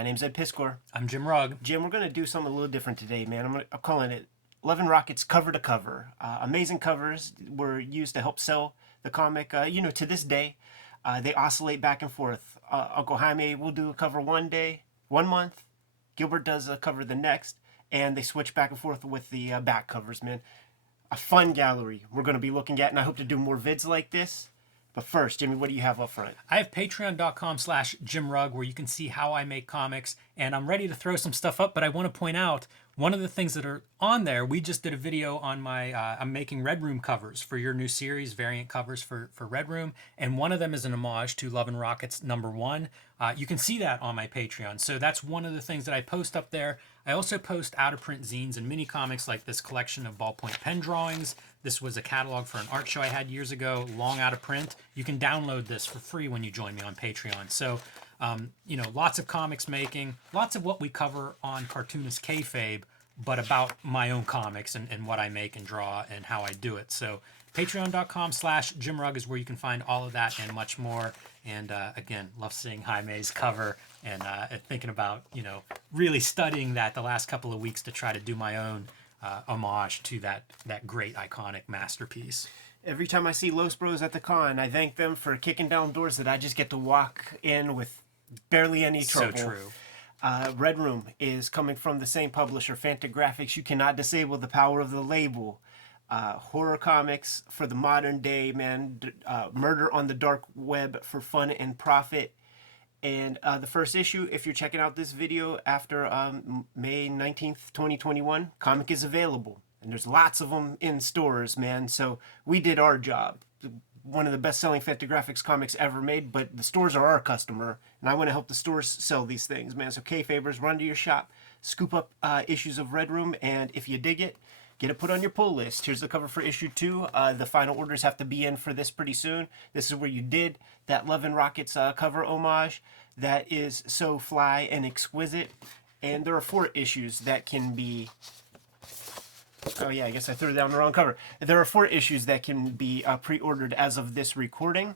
My name's Ed Piskor. I'm Jim Rugg. Jim, we're going to do something a little different today, man. I'm calling it Love and Rockets cover to cover. Amazing covers were used to help sell the comic. To this day, they oscillate back and forth. Uncle Jaime will do a cover one day, 1 month. Gilbert does a cover the next, and they switch back and forth with the back covers, man. A fun gallery we're going to be looking at, and I hope to do more vids like this. But first, Jimmy, what do you have up front? I have patreon.com/Jim Rugg where you can see how I make comics, and I'm ready to throw some stuff up, but I want to point out one of the things that are on there. We just did a video on my, I'm making Red Room covers for your new series, variant covers for Red Room, and one of them is an homage to Love and Rockets #1. You can see that on my Patreon, so that's one of the things that I post up there. I also post out-of-print zines and mini comics like this collection of ballpoint pen drawings. This was a catalog for an art show I had years ago, long out of print. You can download this for free when you join me on Patreon. So, lots of comics making, lots of what we cover on Cartoonist Kayfabe, but about my own comics and what I make and draw and how I do it. So patreon.com/Jim Rugg is where you can find all of that and much more. And again, love seeing Jaime's cover and thinking about, really studying that the last couple of weeks to try to do my own homage to that great iconic masterpiece. Every time I see Los Bros at the con, I thank them for kicking down doors that I just get to walk in with barely any trouble. So true. Red Room is coming from the same publisher, Fantagraphics. You cannot disable the power of the label. Horror comics for the modern day, man. Murder on the dark web for fun and profit. And the first issue, if you're checking out this video after May 19th, 2021, comic is available. And there's lots of them in stores, man. So we did our job. One of the best-selling Fantagraphics comics ever made, but the stores are our customer, and I want to help the stores sell these things, man. So Kayfabers, run to your shop, scoop up issues of Red Room, and if you dig it, get it put on your pull list. Here's the cover for issue 2. The final orders have to be in for this pretty soon. This is where you did that Love and Rockets cover homage that is so fly and exquisite. And there are 4 issues that can be... Oh yeah, I guess I threw down the wrong cover. There are 4 issues that can be pre-ordered as of this recording.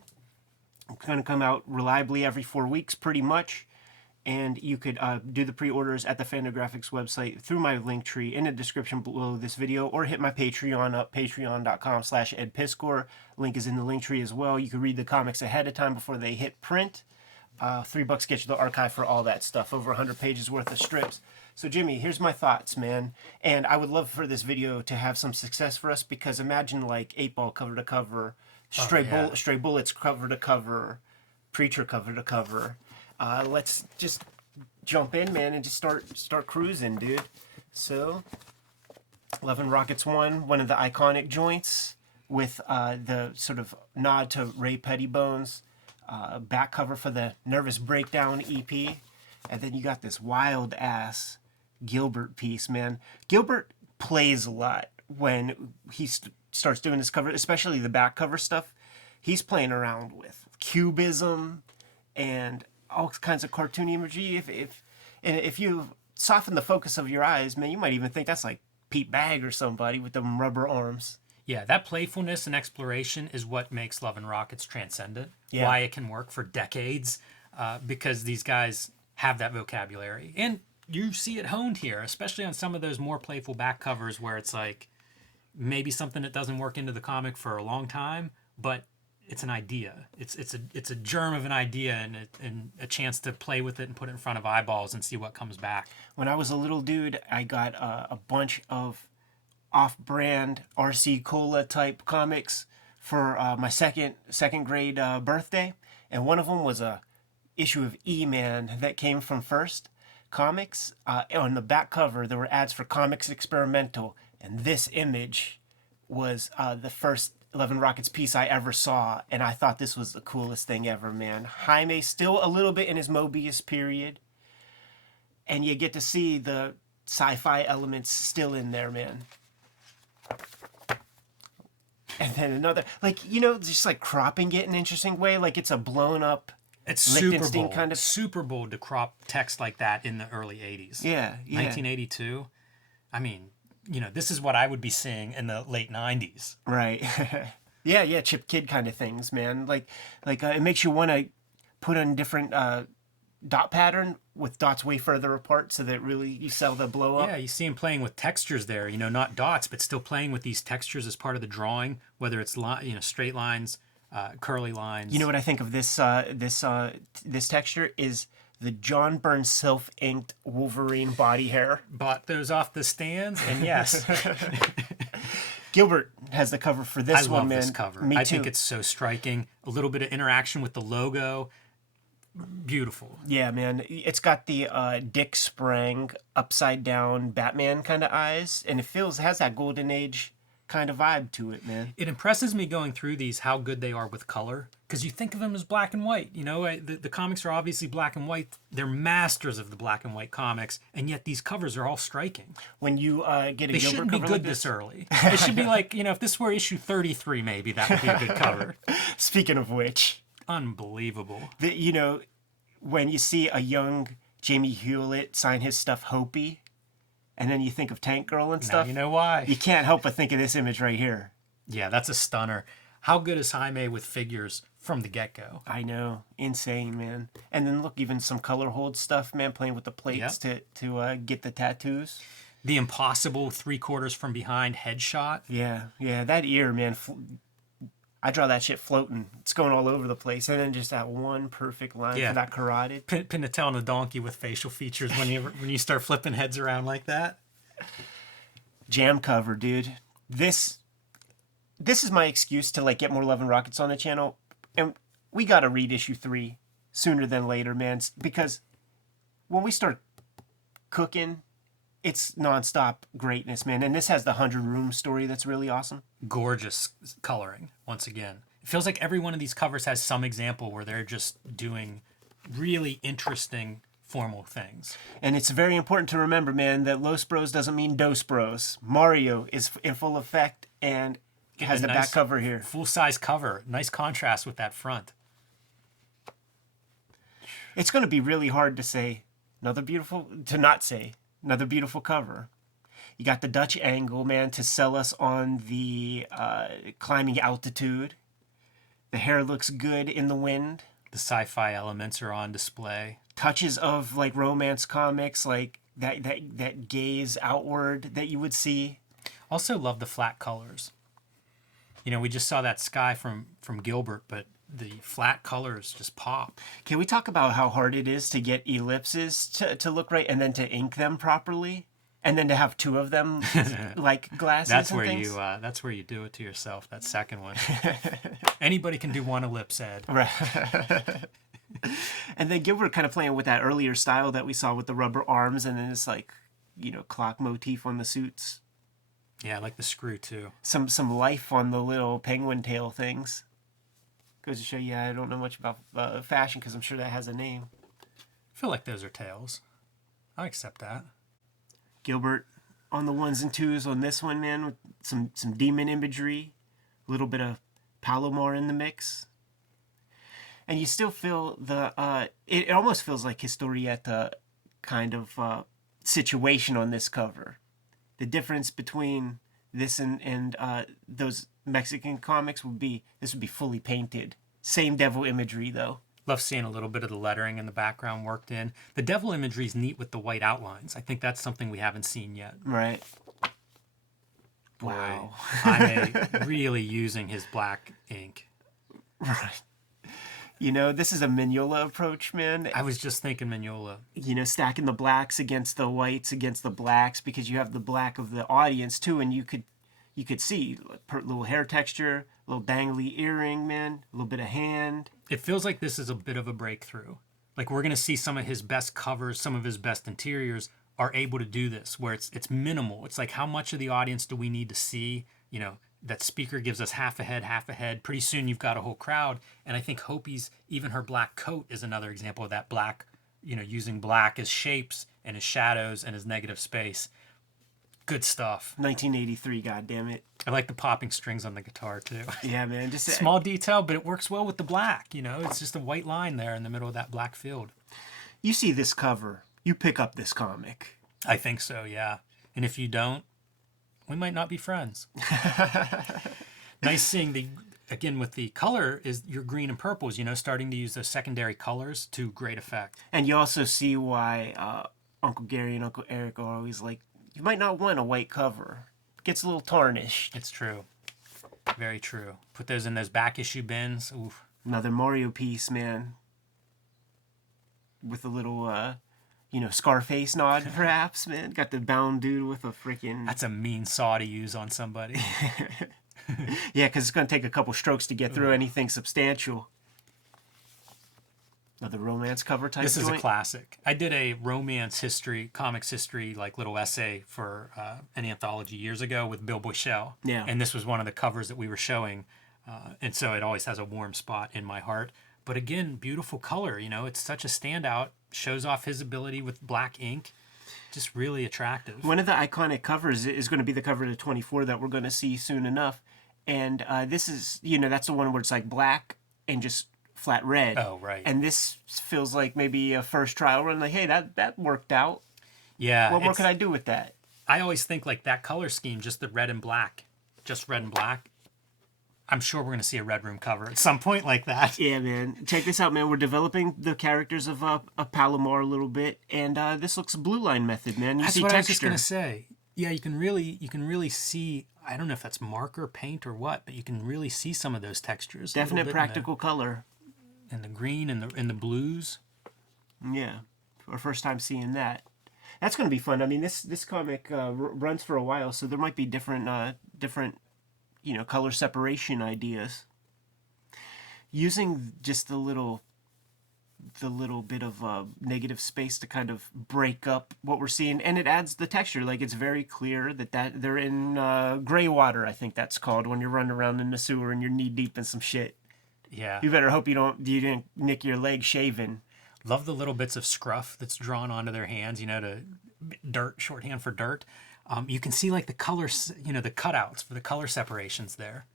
It's going to come out reliably every 4 weeks, pretty much. And you could do the pre-orders at the Fantagraphics website through my link tree in the description below this video, or hit my Patreon up, patreon.com/Ed Piskor. Link is in the link tree as well. You can read the comics ahead of time before they hit print. $3 gets you the archive for all that stuff, over 100 pages worth of strips. So Jimmy, here's my thoughts, man. And I would love for this video to have some success for us, because imagine like 8-Ball cover to cover, Stray Bullets cover to cover, Preacher cover to cover. Let's just jump in, man, and just start cruising, dude. So, Love and Rockets 1, one of the iconic joints with the sort of nod to Ray Pettibone's back cover for the Nervous Breakdown EP. And then you got this wild-ass Gilbert piece, man. Gilbert plays a lot when he starts doing this cover, especially the back cover stuff. He's playing around with cubism and all kinds of cartoon imagery. If you soften the focus of your eyes, man, you might even think that's like Pete Bagg or somebody with them rubber arms. Yeah, that playfulness and exploration is what makes Love and Rockets transcendent. Yeah. Why it can work for decades, because these guys have that vocabulary. And you see it honed here, especially on some of those more playful back covers where it's like maybe something that doesn't work into the comic for a long time, but it's an idea. It's a germ of an idea and a chance to play with it and put it in front of eyeballs and see what comes back. When I was a little dude, I got a bunch of off-brand RC Cola type comics for my second grade birthday, and one of them was a issue of E-Man that came from First Comics. On the back cover, there were ads for Comics Experimental, and this image was the first Love and Rockets piece I ever saw, and I thought this was the coolest thing ever, man. Jaime still a little bit in his Mobius period, and you get to see the sci-fi elements still in there, man. And then another, just like cropping it in an interesting way, like it's a blown up It's Super Lichtenstein Bowl. kind of... Super Bowl to crop text like that in the early 80s. Yeah. 1982. I mean, this is what I would be seeing in the late 90s. Right. yeah, Chip Kid kind of things, man. Like it makes you want to put on different dot pattern with dots way further apart so that really you sell the blow up. Yeah, you see him playing with textures there, not dots, but still playing with these textures as part of the drawing, whether it's straight lines, curly lines. You know what I think of this this texture is the John Byrne self-inked Wolverine body hair. Bought those off the stands, and yes. Gilbert has the cover for this I one, love man. this cover. Me I too. think it's so striking. A little bit of interaction with the logo. Beautiful. Yeah, man. It's got the Dick Sprang upside down Batman kind of eyes, and it has that Golden Age kind of vibe to it, man. It impresses me going through these how good they are with color, because you think of them as black and white. The comics are obviously black and white. They're masters of the black and white comics, and yet these covers are all striking. When you get a They Gilbert shouldn't be cover good like this early. It should be like, if this were issue 33, maybe that would be a good cover. Speaking of which, Unbelievable. when you see a young Jamie Hewlett sign his stuff Hopi, and then you think of Tank Girl and Now stuff, you know why. you can't help but think of this image right here. Yeah, that's a stunner. How good is Jaime with figures from the get-go? I know, insane, man. And then look, even some color hold stuff, man, playing with the plates to get the tattoos. The impossible 3/4 from behind headshot. Yeah, that ear, man. I draw that shit floating. It's going all over the place, and then just that one perfect line for that carotid. Pin the tail on a donkey with facial features when you start flipping heads around like that. Jam cover, dude. This is my excuse to get more Love and Rockets on the channel, and we gotta read issue 3 sooner than later, man. Because when we start cooking, it's nonstop greatness, man. And this has the 100-room story that's really awesome. Gorgeous coloring, once again. It feels like every one of these covers has some example where they're just doing really interesting formal things. And it's very important to remember, man, that Los Bros doesn't mean Dos Bros. Mario is in full effect and has the back cover here. Full-size cover. Nice contrast with that front. It's going to be really hard to not say another beautiful cover. You got the Dutch angle, man, to sell us on the climbing altitude. The hair looks good in the wind. The sci-fi elements are on display. Touches of romance comics, like that gaze outward that you would see. Also love the flat colors. We just saw that sky from Gilbert, but the flat colors just pop. Can we talk about how hard it is to get ellipses to look right, and then to ink them properly, and then to have 2 of them like glasses? That's and where things? that's where you do it to yourself. That second one. Anybody can do one ellipse, Ed. Right. And then Gilbert kind of playing with that earlier style that we saw with the rubber arms, and then this clock motif on the suits. Yeah, I like the screw too. Some life on the little penguin tail things. Goes to show you I don't know much about fashion, because I'm sure that has a name. I feel like those are tails. I accept that. Gilbert on the 1s and 2s on this one, man, with some demon imagery, a little bit of Palomar in the mix. And you still feel it almost feels like Historieta kind of situation on this cover. The difference between this and those Mexican comics would be fully painted. Same devil imagery, though. Love seeing a little bit of the lettering in the background worked in. The devil imagery is neat with the white outlines. I think that's something we haven't seen yet. Right. Boy, Wow. I'm really using his black ink. Right. This is a Mignola approach, man. I was just thinking Mignola. Stacking the blacks against the whites against the blacks, because you have the black of the audience too, and you could see little hair texture, little dangly earring, man, a little bit of hand. It feels like this is a bit of a breakthrough. Like we're going to see some of his best covers, some of his best interiors are able to do this, where it's minimal. It's like, how much of the audience do we need to see? That speaker gives us half a head. Pretty soon you've got a whole crowd. And I think Hopi's, even her black coat is another example of that black, using black as shapes and as shadows and as negative space. Good stuff. 1983, goddammit. I like the popping strings on the guitar too. Yeah, man. Just Small detail, but it works well with the black. It's just a white line there in the middle of that black field. You see this cover, you pick up this comic. I think so, yeah. And if you don't, we might not be friends. Nice seeing again, with the color is your green and purples, starting to use those secondary colors to great effect. And you also see why Uncle Gary and Uncle Eric are always like, you might not want a white cover. It gets a little tarnished. It's true. Very true. Put those in those back issue bins. Oof. Another Mario piece, man. With a little, Scarface nod, perhaps, man. Got the bound dude with a freaking... That's a mean saw to use on somebody. Yeah, because it's going to take a couple strokes to get through anything substantial. Another romance cover type This is joint. a classic. I did a romance history, comics history, like little essay for an anthology years ago with Bill Bushell. Yeah. And this was one of the covers that we were showing. And so it always has a warm spot in my heart. But again, beautiful color. It's such a standout. Shows off his ability with black ink. Just really attractive. One of the iconic covers is going to be the cover to 24 that we're going to see soon enough. And this is, that's the one where it's like black and just flat red. Oh, right. And this feels like maybe a first trial run. Like, hey, that worked out. Yeah. What more could I do with that? I always think like that color scheme, just the red and black. Just red and black. I'm sure we're going to see a Red Room cover at some point like that. Yeah, man. Check this out, man. We're developing the characters of Palomar a little bit. And this looks Blue Line method, man. You That's see what I was texture. just going to say. Yeah, you can really see, I don't know if that's marker paint or what, but you can really see some of those textures. Definite practical color. And the green and the blues. Yeah. Our first time seeing that. That's going to be fun. I mean, this comic runs for a while, so there might be different color separation ideas. Using just the little bit of negative space to kind of break up what we're seeing, and it adds the texture. Like, it's very clear that they're in gray water, I think that's called, when you're running around in the sewer and you're knee deep in some shit. Yeah. You better hope you didn't nick your leg shaving. Love the little bits of scruff that's drawn onto their hands, to dirt, shorthand for dirt. You can see like the colors, the cutouts for the color separations there.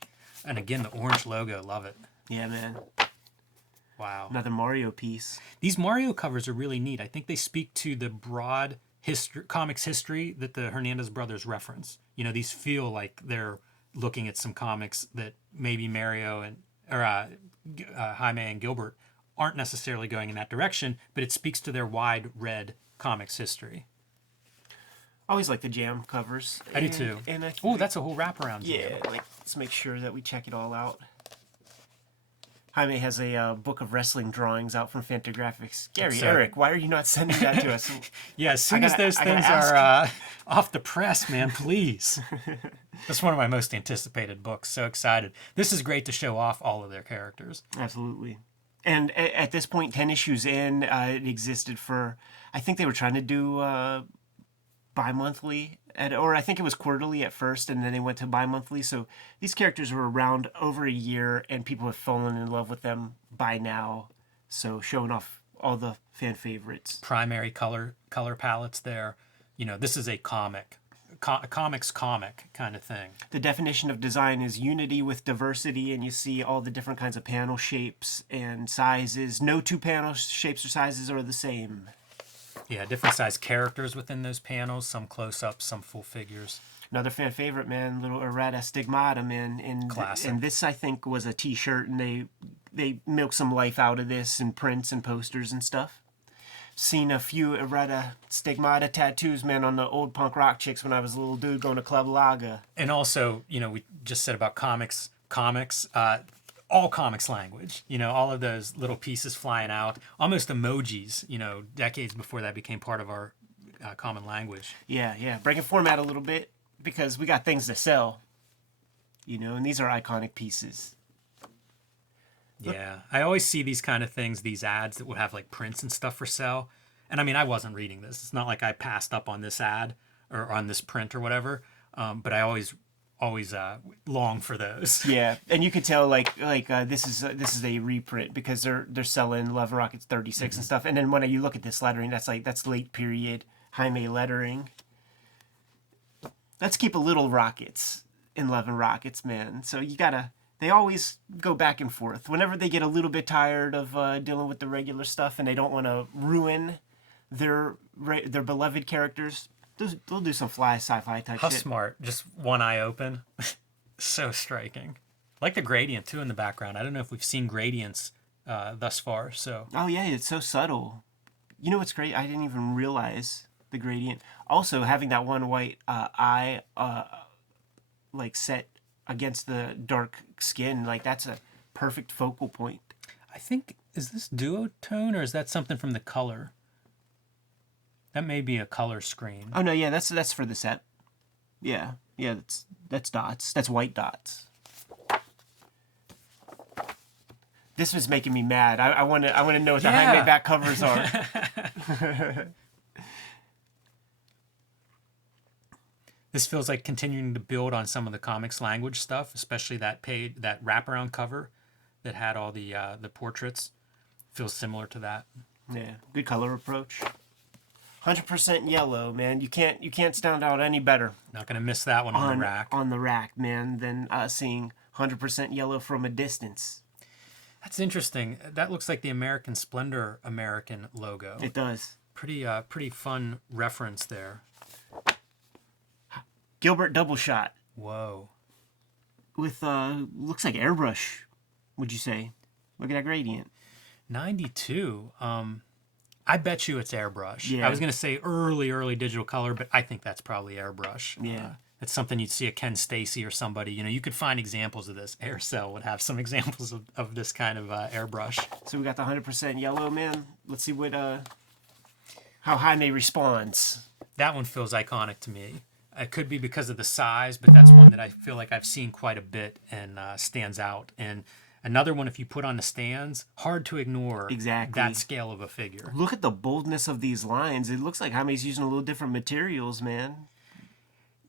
And again, the orange logo, love it. Yeah, man. Wow. Another Mario piece. These Mario covers are really neat. I think they speak to the broad comics history that the Hernandez brothers reference. These feel like they're looking at some comics that maybe Jaime and Gilbert aren't necessarily going in that direction, but it speaks to their wide read comics history. I always like the jam covers. I do too. Oh, that's a whole wraparound jam. Yeah, let's make sure that we check it all out. Jaime has a book of wrestling drawings out from Fantagraphics. Gary, Eric, why are you not sending that to us? Yeah, as soon as those things are off the press, man, please. That's one of my most anticipated books. So excited. This is great to show off all of their characters. Absolutely. And at this point, 10 issues in, it existed for, I think they were trying to do bi-monthly, or I think it was quarterly at first, and then they went to bi-monthly. So these characters were around over a year, and people have fallen in love with them by now. So showing off all the fan favorites. Primary color palettes there. This is a comics comic kind of thing. The definition of design is unity with diversity, and you see all the different kinds of panel shapes and sizes. No two panel shapes or sizes are the same. Yeah, different size characters within those panels, some close-ups, some full figures. Another fan favorite, man, little errata stigmata, man. Classic. And this, I think, was a t-shirt, and they milked some life out of this in prints and posters and stuff. Seen a few errata stigmata tattoos, man, on the old punk rock chicks when I was a little dude going to Club Laga. And also, we just said about comics, all comics language, all of those little pieces flying out, almost emojis, decades before that became part of our common language. Yeah. Breaking format a little bit because we got things to sell, and these are iconic pieces. Yeah, I always see these kind of things, these ads that would have like prints and stuff for sale. And I mean, I wasn't reading this. It's not like I passed up on this ad or on this print or whatever. But I always long for those. Yeah, and you could tell like this is a reprint because they're selling Love and Rockets 36 and stuff. And then when you look at this lettering, that's late period Jaime lettering. Let's keep a little Rockets in Love and Rockets, man. So they always go back and forth. Whenever they get a little bit tired of dealing with the regular stuff and they don't want to ruin their beloved characters, they'll do some fly sci-fi type How shit. smart. Just one eye open. So striking. I like the gradient too in the background. I don't know if we've seen gradients thus far. So Oh yeah, it's so subtle. You know what's great? I didn't even realize the gradient. Also, having that one white eye like set against the dark skin, like that's a perfect focal point. I think, is this duotone or is that something from the color? That may be a color screen. Oh no, yeah, that's for the set. Yeah, yeah, that's dots. That's white dots. This was making me mad. I want to know what the Jaime back covers are. This feels like continuing to build on some of the comics language stuff, especially that wraparound cover that had all the portraits. Feels similar to that. Yeah, good color approach. 100% yellow, man. You can't stand out any better Not gonna miss that one on the rack. on the rack, man, than seeing 100% yellow from a distance. That's interesting. That looks like the American Splendor American logo. It does. Pretty fun reference there. Gilbert double shot Whoa. with looks like airbrush. Would you say? Look at that gradient. 92. I bet you it's airbrush. Yeah. I was gonna say early digital color, but I think that's probably airbrush. Yeah. It's something you'd see a Ken Stacy or somebody. You know, you could find examples of this. Aircell would have some examples of this kind of airbrush. So we got the 100% yellow, man. Let's see what how Jaime responds. That one feels iconic to me. It could be because of the size, but that's one that I feel like I've seen quite a bit and stands out. And another one, if you put on the stands, hard to ignore Exactly. that scale of a figure. Look at the boldness of these lines. It looks like Jaime's using a little different materials, man.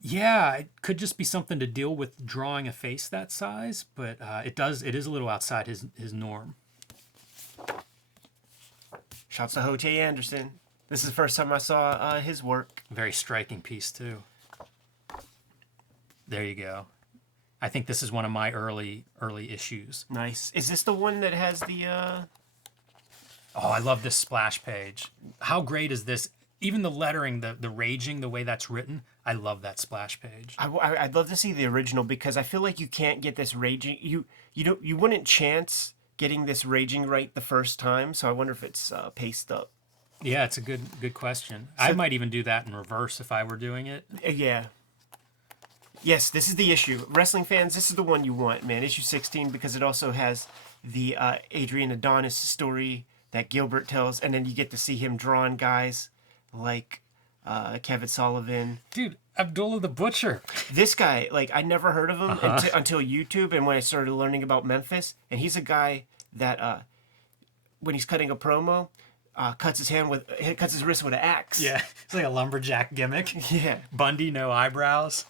Yeah, it could just be something to deal with drawing a face that size, but it is a little outside his norm. Shouts to Hote Anderson. This is the first time I saw his work. Very striking piece too. There you go. I think this is one of my early issues. Nice. Is this the one that has the Oh, I love this splash page. How great is this? Even the lettering, the raging, the way that's written, I love that splash page. I'd love to see the original because I feel like you can't get this raging. You wouldn't chance getting this raging right the first time. So I wonder if it's paced up. Yeah, it's a good question. I might even do that in reverse if I were doing it. Yeah. Yes, this is the issue. Wrestling fans, this is the one you want, man. Issue 16 because it also has the Adrian Adonis story that Gilbert tells, and then you get to see him drawing guys like Kevin Sullivan. Dude, Abdullah the Butcher. This guy, like, I never heard of him until YouTube and when I started learning about Memphis. And he's a guy that, when he's cutting a promo, cuts his wrist with an axe. Yeah, it's like a lumberjack gimmick. Yeah. Bundy, no eyebrows.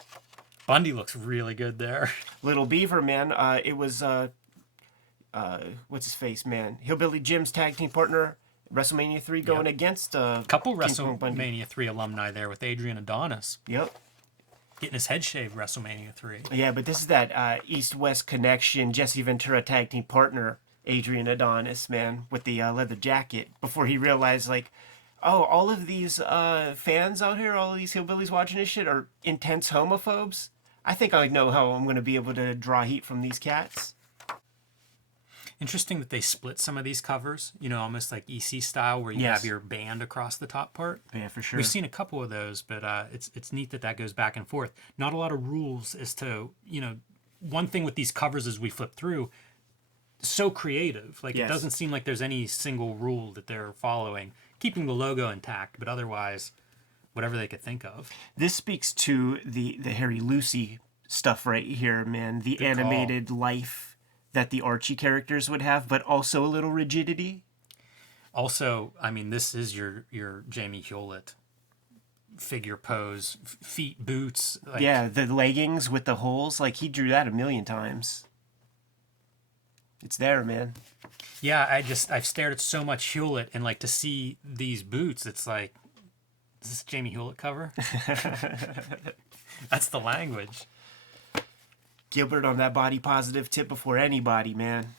Bundy looks really good there. Little Beaver, man. It was, what's his face, man? Hillbilly Jim's tag team partner, WrestleMania 3, going against Couple King Kong Bundy. WrestleMania 3 alumni there with Adrian Adonis. Yep. Getting his head shaved WrestleMania 3. Yeah, but this is that East-West connection, Jesse Ventura tag team partner, Adrian Adonis, man, with the leather jacket, before he realized, like, oh, all of these fans out here, all of these hillbillies watching this shit are intense homophobes. I think I know how I'm going to be able to draw heat from these cats. Interesting that they split some of these covers, you know, almost like EC style, where you Yes. have your band across the top part. Yeah, for sure. We've seen a couple of those, but it's neat that goes back and forth. Not a lot of rules as to, you know, one thing with these covers as we flip through, so creative. Like, Yes. it doesn't seem like there's any single rule that they're following, keeping the logo intact, but otherwise, whatever they could think of. This speaks to the Harry Lucy stuff right here, man. The Good animated life that the Archie characters would have, but also a little rigidity. Also, I mean, this is your Jamie Hewlett figure pose, feet, boots. Like, Yeah, the leggings with the holes, like he drew that a million times. It's there, man. Yeah, I've stared at so much Hewlett, and like to see these boots, it's like, is this Jamie Hewlett cover? That's the language. Gilbert on that body positive tip before anybody, man.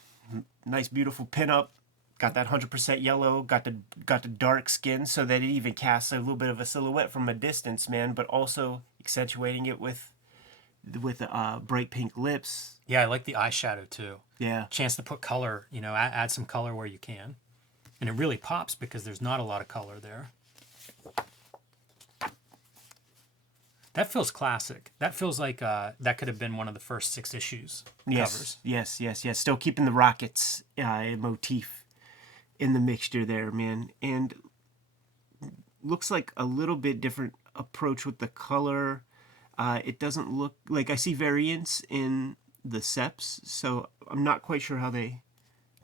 Nice, beautiful pinup. Got that 100% yellow. Got the dark skin so that it even casts a little bit of a silhouette from a distance, man. But also accentuating it with with bright pink lips. Yeah, I like the eyeshadow too. Yeah. Chance to put color, add some color where you can. And it really pops because there's not a lot of color there. That feels classic. That feels like that could have been one of the first 6 issues covers. Yes. Still keeping the Rockets motif in the mixture there, man. And looks like a little bit different approach with the color. It doesn't look like I see variants in the seps, so I'm not quite sure how they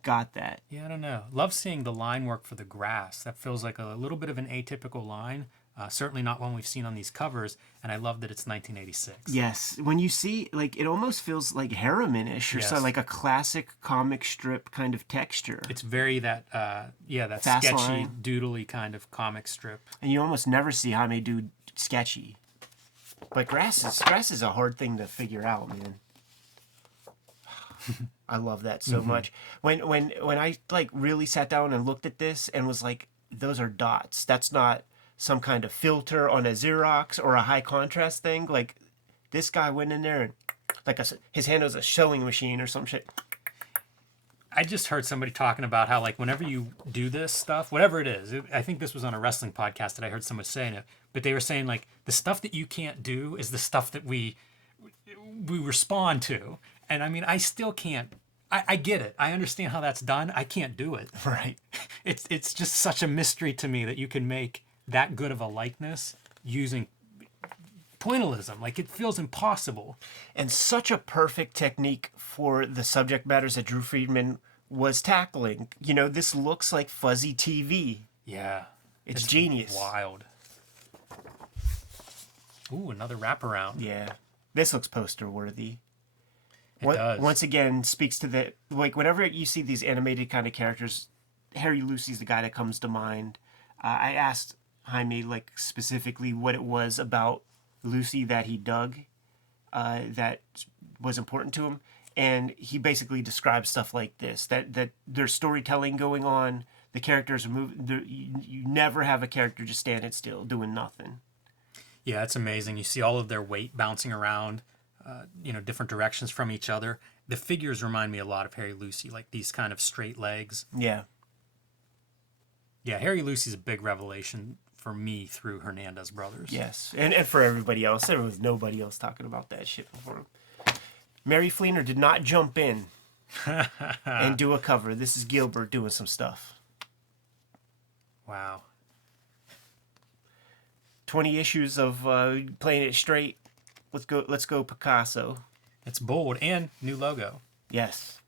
got that. Yeah, I don't know. Love seeing the line work for the grass. That feels like a little bit of an atypical line. Certainly not one we've seen on these covers, and I love that it's 1986. Yes, when you see, like, it almost feels like Harriman-ish or so, like a classic comic strip kind of texture. It's very that Fast sketchy, line. doodly kind of comic strip. And you almost never see Jaime do sketchy. But grass is a hard thing to figure out, man. I love that so much. When I like really sat down and looked at this and was like, those are dots. That's not some kind of filter on a Xerox or a high contrast thing. Like, this guy went in there and like his hand was a sewing machine or some shit. I just heard somebody talking about how, like, whenever you do this stuff, whatever it is, I think this was on a wrestling podcast that I heard someone saying it, but they were saying, like, the stuff that you can't do is the stuff that we respond to. And I mean, I still can't. I get it. I understand how that's done. I can't do it. Right. It's just such a mystery to me that you can make that good of a likeness using pointillism. Like, it feels impossible. And such a perfect technique for the subject matters that Drew Friedman was tackling. This looks like fuzzy TV. Yeah. It's genius. Wild. Ooh, another wraparound. Yeah. This looks poster worthy. It does. Once again, speaks to the, like, whenever you see these animated kind of characters, Harry Lucy's the guy that comes to mind. I asked Jaime, like, specifically what it was about Lucy that he dug that was important to him. And he basically describes stuff like this, that there's storytelling going on, the characters are moving, you never have a character just standing still doing nothing. Yeah, it's amazing. You see all of their weight bouncing around, different directions from each other. The figures remind me a lot of Harry Lucy, like these kind of straight legs. Yeah. Yeah, Harry Lucy's a big revelation for me through Hernandez Brothers. Yes, and for everybody else. There was nobody else talking about that shit before him. Mary Fleener did not jump in and do a cover. This is Gilbert doing some stuff. Wow. 20 issues of playing it straight. Let's go Picasso. It's bold and new logo. Yes.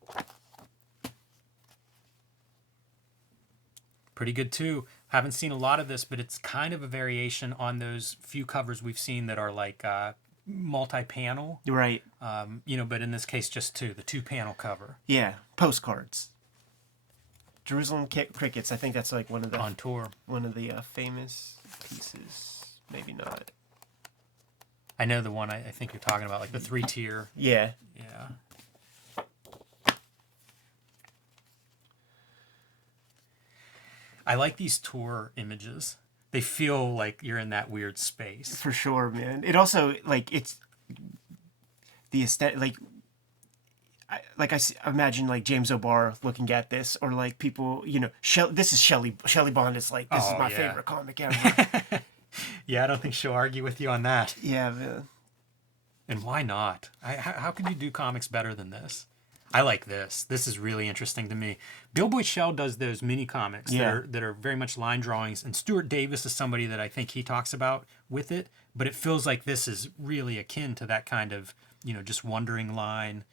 Pretty good too. Haven't seen a lot of this, but it's kind of a variation on those few covers we've seen that are like multi-panel. Right. But in this case, just the 2-panel cover. Yeah. Postcards. Jerusalem Crickets. I think that's like one of the on tour. One of the famous pieces. Maybe not. I know the one I think you're talking about, like the 3-tier. Yeah. Yeah. I like these tour images. They feel like you're in that weird space. For sure, man. It also, like, it's the aesthetic, like I imagine like James O'Barr looking at this, or like people, this is Shelley Bond is like, this is my favorite comic ever. Yeah, I don't think she'll argue with you on that. Yeah, man. And why not? How could you do comics better than this? I like this. This is really interesting to me. Bill Boy Shell does those mini comics that are very much line drawings, and Stuart Davis is somebody that I think he talks about with it, but it feels like this is really akin to that kind of, just wandering line.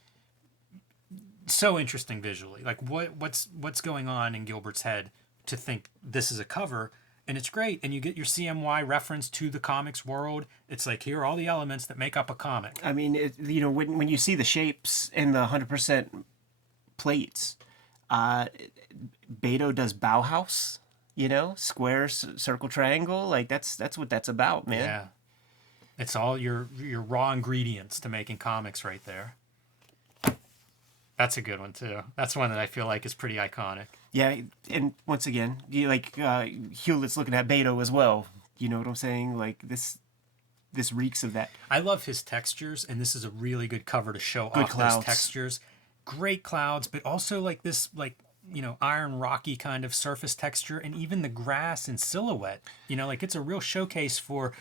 So interesting visually. Like what's going on in Gilbert's head to think this is a cover, and it's great. And you get your CMY reference to the comics world. It's like, here are all the elements that make up a comic. I mean, when you see the shapes and the 100% plates, Beto does Bauhaus, square, circle, triangle. Like that's what that's about, man. Yeah. It's all your raw ingredients to making comics right there. That's a good one too. That's one that I feel like is pretty iconic. Yeah, and once again, Hewlett's looking at Beto as well. You know what I'm saying? Like this, this reeks of that. I love his textures, and this is a really good cover to show off clouds. those textures. Great clouds, but also like this, like, you know, iron rocky kind of surface texture, and even the grass and silhouette. You know, like it's a real showcase for.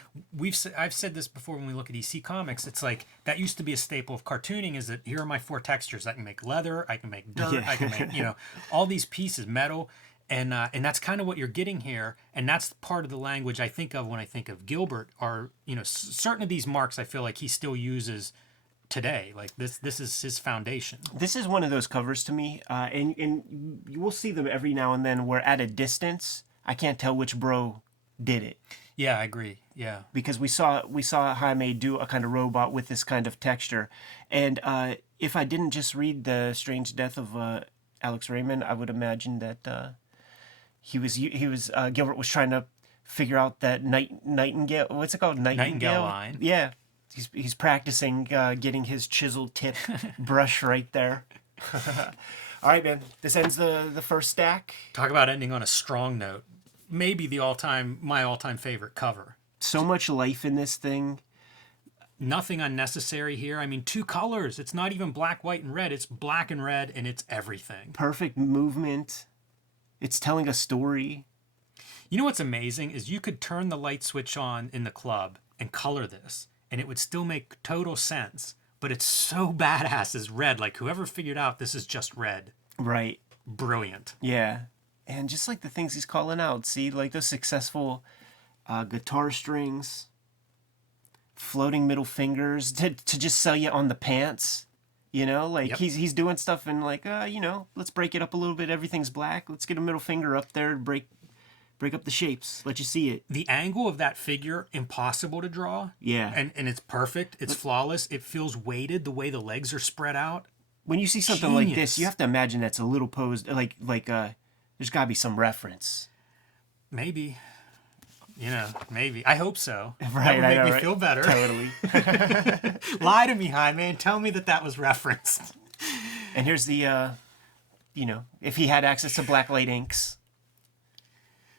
I've said this before when we look at EC Comics. It's like that used to be a staple of cartooning. Is that here are my 4 textures? I can make leather, I can make dirt, I can make, you know, all these pieces, metal. And that's kind of what you're getting here, and that's part of the language I think of when I think of Gilbert. Are, you know, certain of these marks I feel like he still uses today. Like this is his foundation. This is one of those covers to me, and you will see them every now and then where at a distance I can't tell which bro did it. Yeah, I agree. Yeah, Because we saw Jaime do a kind of robot with this kind of texture, and if I didn't just read The Strange Death of Alex Raymond, I would imagine that Gilbert was trying to figure out that nightingale. What's it called? Nightingale line. Yeah, he's practicing getting his chisel tip brush right there. All right, man. This ends the first stack. Talk about ending on a strong note. Maybe my all-time favorite cover. So much life in this thing. Nothing unnecessary here. I mean, 2 colors. It's not even black, white, and red. It's black and red, and it's everything. Perfect movement. It's telling a story. You know what's amazing is you could turn the light switch on in the club and color this, and it would still make total sense. But it's so badass as red. Like, whoever figured out this is just red. Right. Brilliant. Yeah. And just like the things he's calling out. See, like those successful guitar strings, floating middle fingers to just sell you on the pants. You know, like Yep. he's doing stuff and like, you know, let's break it up a little bit. Everything's black. Let's get a middle finger up there, break up the shapes. Let you see it. The angle of that figure, impossible to draw. Yeah. And it's perfect. It's flawless. It feels weighted the way the legs are spread out. When you see something like this, Genius. you have to imagine that's a little posed. Like there's got to be some reference. Maybe. You know, maybe. I hope so. Right, That would make me right. feel better. Totally. Lie to me, Jaime, and tell me that was referenced. And here's the, you know, if he had access to blacklight inks.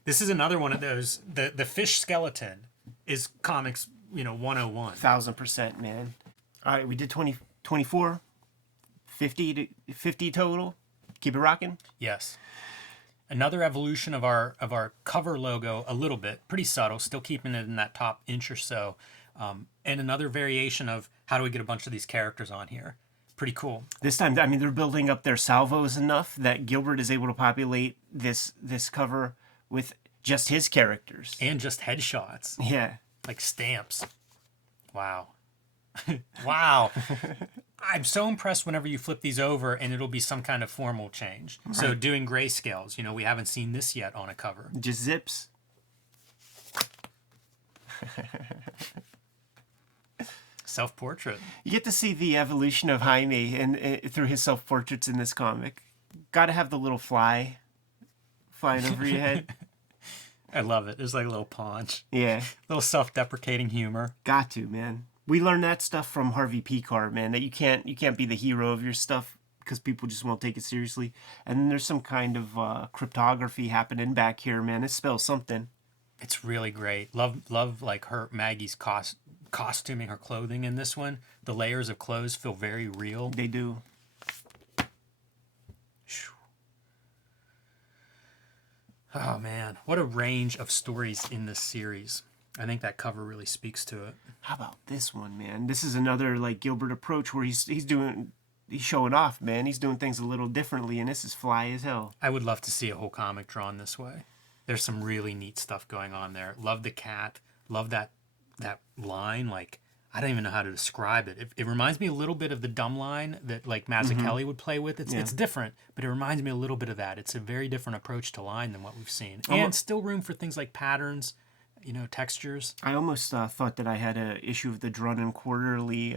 This is another one of those. The fish skeleton is comics, you know, 101. 1,000%, man. All right, we did 20, 24, 50 total. Keep it rocking. Yes. Another evolution of our cover logo, a little bit, pretty subtle, still keeping it in that top inch or so. And another variation of how do we get a bunch of these characters on here. Pretty cool. This time, I mean, they're building up their salvos enough that Gilbert is able to populate this cover with just his characters. And just headshots, Yeah. like stamps. Wow. Wow. I'm so impressed whenever you flip these over and it'll be some kind of formal change. Right. So doing grayscales, you know, we haven't seen this yet on a cover. Just zips. Self-portrait. You get to see the evolution of Jaime and through his self-portraits in this comic. Got to have the little fly flying over your head. I love it. There's like a little paunch. Yeah. Little self-deprecating humor. Got to, man. We learned that stuff from Harvey Pekar, man, that you can't be the hero of your stuff because people just won't take it seriously. And then there's some kind of cryptography happening back here, man. It spells something. It's really great. Love like Maggie's costuming, her clothing in this one. The layers of clothes feel very real. They do. Oh man, what a range of stories in this series. I think that cover really speaks to it. How about this one, man? This is another like Gilbert approach where he's showing off, man. He's doing things a little differently, and this is fly as hell. I would love to see a whole comic drawn this way. There's some really neat stuff going on there. Love the cat. Love that line. Like, I don't even know how to describe it. It reminds me a little bit of the dumb line that like Mazzucchelli would play with. It's different, but it reminds me a little bit of that. It's a very different approach to line than what we've seen, and still room for things like patterns. You know, textures. I almost thought that I had an issue of the Drunnen Quarterly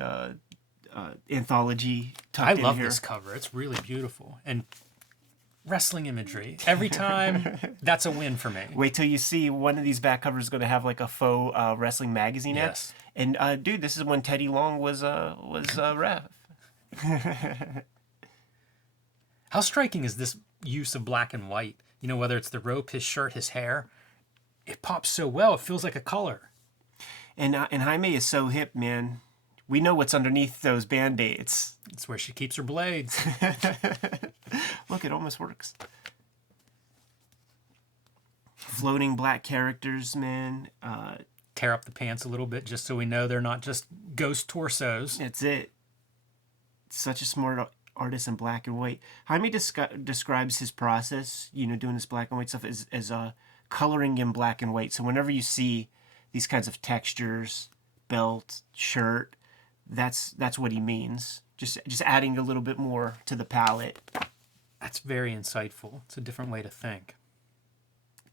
anthology tucked in here. I love this cover. It's really beautiful. And wrestling imagery. Every time, that's a win for me. Wait till you see one of these back covers is going to have like a faux wrestling magazine ad. Yes. And dude, this is when Teddy Long was ref. How striking is this use of black and white? You know, whether it's the rope, his shirt, his hair. It pops so well. It feels like a color. And Jaime is so hip, man. We know what's underneath those Band-Aids. It's where she keeps her blades. Look, it almost works. Floating black characters, man. Tear up the pants a little bit just so we know they're not just ghost torsos. That's it. Such a smart artist in black and white. Jaime describes his process, doing this black and white stuff as coloring in black and white. So whenever you see these kinds of textures, belt, shirt, that's what he means. Just adding a little bit more to the palette. That's very insightful. It's a different way to think.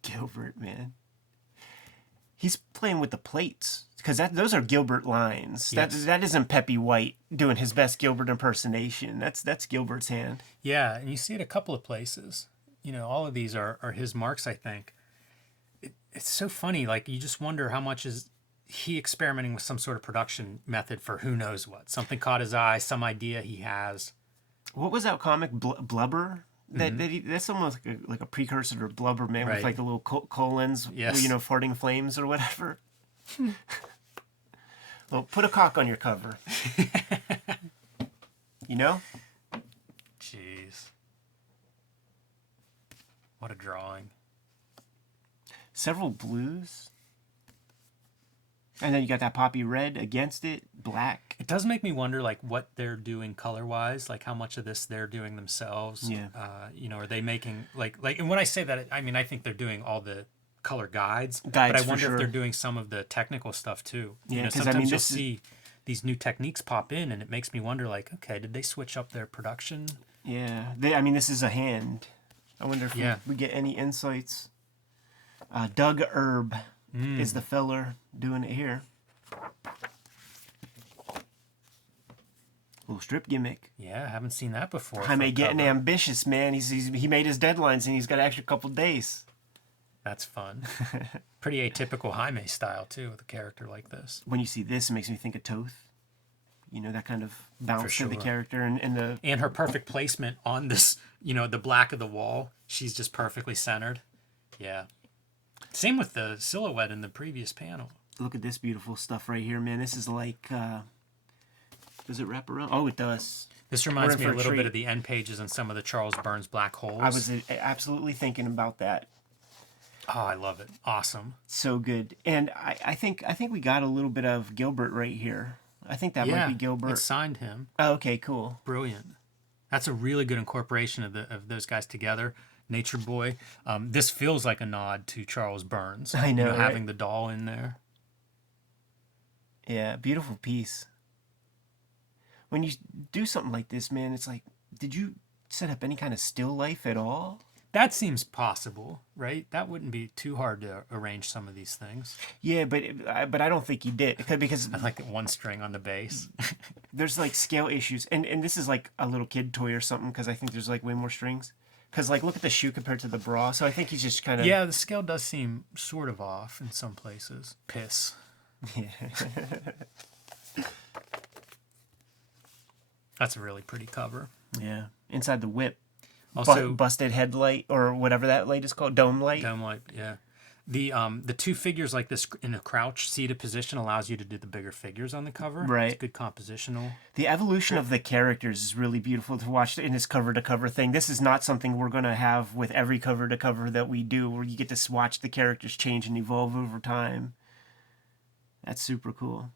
Gilbert, man. He's playing with the plates because those are Gilbert lines. Yes. That isn't Peppy White doing his best Gilbert impersonation. That's Gilbert's hand. Yeah, and you see it a couple of places. All of these are his marks, I think. It's so funny. Like, you just wonder how much is he experimenting with some sort of production method for who knows what. Something caught his eye, some idea he has. What was that comic, Blubber? That's almost like a precursor to Blubber, man, with like the little colons, yes. Farting flames or whatever. Well, put a cock on your cover. Jeez. What a drawing. Several blues. And then you got that poppy red against it, black. It does make me wonder, like, what they're doing color-wise, like how much of this they're doing themselves. Yeah. Are they making like? And when I say that, I mean I think they're doing all the color guides, but Guides, I for wonder sure. if they're doing some of the technical stuff too. Yeah, 'cause, sometimes you'll this see these new techniques pop in, and it makes me wonder, like, okay, did they switch up their production? Yeah, this is a hand. I wonder if we get any insights. Doug Erb is the feller doing it here. Little strip gimmick. Yeah, I haven't seen that before. Jaime getting ambitious, man. He made his deadlines and he's got an extra couple days. That's fun. Pretty atypical Jaime style too, with a character like this. When you see this, it makes me think of Toth. That kind of bounce to the character and her perfect placement on this, the black of the wall. She's just perfectly centered. Yeah. Same with the silhouette in the previous panel. Look at this beautiful stuff right here, man. This is like, does it wrap around? Oh, it does. This reminds me a little bit of the end pages and some of the Charles Burns black holes. I was absolutely thinking about that. Oh, I love it. Awesome. So good. And I think we got a little bit of Gilbert right here. I think that might be Gilbert. It signed him. Oh, okay, cool. Brilliant. That's a really good incorporation of those guys together. Nature Boy. This feels like a nod to Charles Burns. I know, right? Having the doll in there. Yeah, beautiful piece. When you do something like this, man, it's like, did you set up any kind of still life at all? That seems possible, right? That wouldn't be too hard to arrange some of these things. Yeah, but I don't think he did because I like one string on the bass. There's like scale issues, and this is like a little kid toy or something because I think there's like way more strings. Because like look at the shoe compared to the bra, so I think he's just kind of the scale does seem sort of off in some places. Piss. Yeah. That's a really pretty cover. Yeah, inside the whip. Also, busted headlight or whatever that light is called, dome light. Dome light, yeah. The two figures like this in a crouch seated position allows you to do the bigger figures on the cover. Right. It's good compositional. The evolution of the characters is really beautiful to watch in this cover to cover thing. This is not something we're going to have with every cover to cover that we do, where you get to watch the characters change and evolve over time. That's super cool.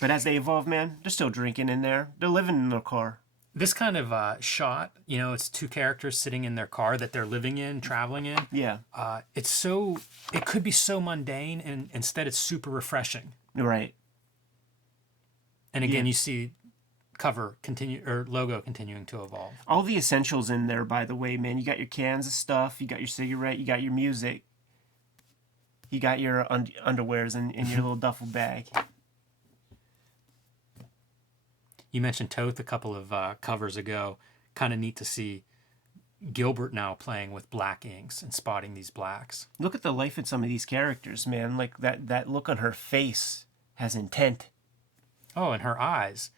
But as they evolve, man, they're still drinking in there. They're living in their car. This kind of shot, it's two characters sitting in their car that they're living in, traveling in. Yeah. It could be so mundane, and instead it's super refreshing. Right. And again, you see logo continuing to evolve. All the essentials in there, by the way, man. You got your cans of stuff, you got your cigarette, you got your music, you got your underwears in your little duffel bag. You mentioned Toth a couple of covers ago. Kind of neat to see Gilbert now playing with black inks and spotting these blacks. Look at the life in some of these characters, man. Like that look on her face has intent. Oh, and her eyes.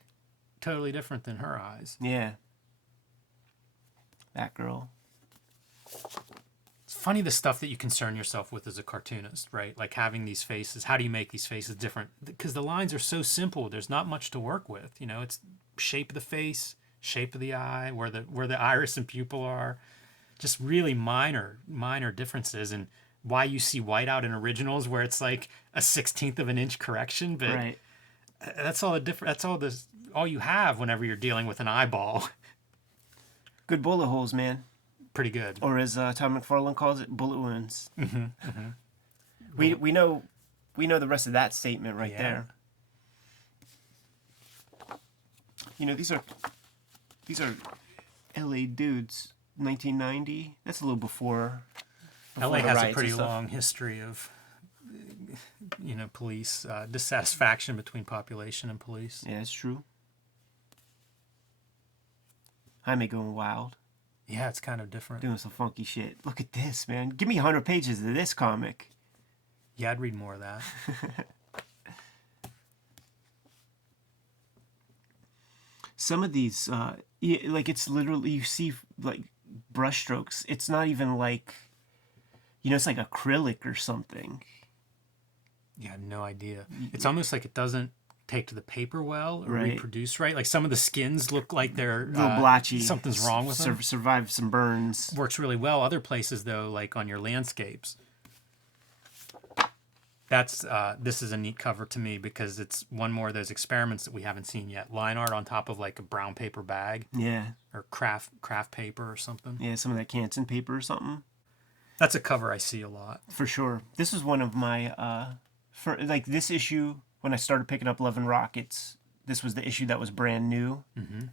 Totally different than her eyes. Yeah. That girl. It's funny the stuff that you concern yourself with as a cartoonist, right? Like having these faces. How do you make these faces different? Because the lines are so simple. There's not much to work with. You know, it's shape of the face, shape of the eye, where the iris and pupil are. Just really minor differences, and why you see whiteout in originals where it's like a 1/16 of an inch correction, but Right. that's all the different. That's all you have whenever you're dealing with an eyeball. Good bullet holes, man. Pretty good. Or as Tom McFarlane calls it, bullet wounds. We know the rest of that statement right Yeah. there. You know, these are LA dudes, 1990. That's a little before LA the has a riots pretty and stuff. long history of, police dissatisfaction between population and police. Yeah, it's true. Jaime going wild, Yeah, it's kind of different. doing some funky shit. Look at this, man. Give me 100 pages of this comic. Yeah, I'd read more of that. Some of these, like it's literally, you see like brush strokes. It's not even like, it's like acrylic or something. Yeah, I have no idea. It's almost like it doesn't take to the paper well or Right. reproduce right. Like some of the skins look like they're A little blotchy. Something's wrong with them. Survived some burns. Works really well. Other places though, like on your landscapes. This is a neat cover to me because it's one more of those experiments that we haven't seen yet. Line art on top of like a brown paper bag Yeah. or craft paper or something. Yeah, some of that Canson paper or something. That's a cover I see a lot. For sure. This was one of my, for like this issue, when I started picking up Love and Rockets, this was the issue that was brand new.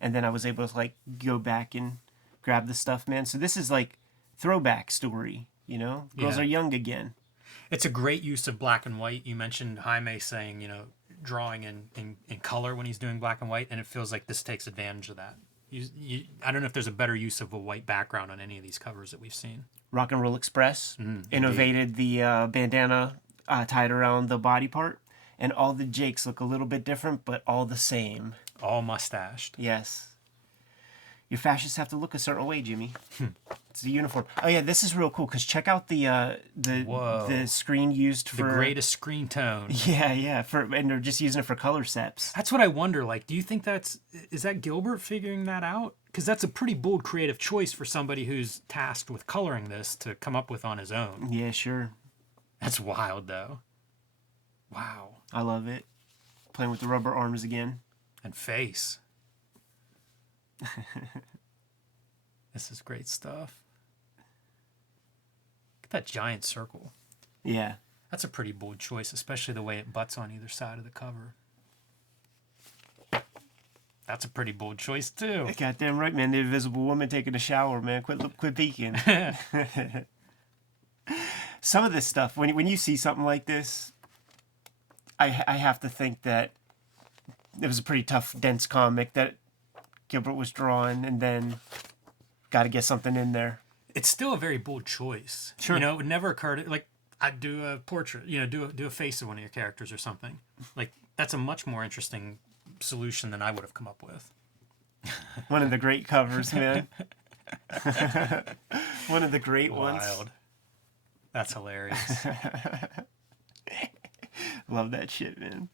And then I was able to like go back and grab the stuff, man. So this is like throwback story, Girls Yeah. are young again. It's a great use of black and white. You mentioned Jaime saying, drawing in color when he's doing black and white, and it feels like this takes advantage of that. I don't know if there's a better use of a white background on any of these covers that we've seen. Rock and Roll Express innovated the bandana tied around the body part, and all the Jakes look a little bit different, but all the same. All mustached. Yes. Your fascists have to look a certain way, Jimmy. It's the uniform. Oh yeah, this is real cool because check out Whoa. the screen used The for greatest screen tone. Yeah, and they're just using it for color steps. That's what I wonder. Like, do you think is that Gilbert figuring that out? Because that's a pretty bold creative choice for somebody who's tasked with coloring this to come up with on his own. Yeah, sure. That's wild, though. Wow. I love it. Playing with the rubber arms again. And face. This is great stuff. Look at that giant circle. Yeah. That's a pretty bold choice, especially the way it butts on either side of the cover. That's a pretty bold choice, too. Goddamn right, man. The Invisible Woman taking a shower, man. Quit peeking. Some of this stuff, when you see something like this, I have to think that it was a pretty tough, dense comic that Gilbert was drawing, and then got to get something in there. It's still a very bold choice. Sure. It would never occur to, like, I'd do a portrait, do a face of one of your characters or something. Like, that's a much more interesting solution than I would have come up with. One of the great covers, man. One of the great ones. Wild. That's hilarious. Love that shit, man.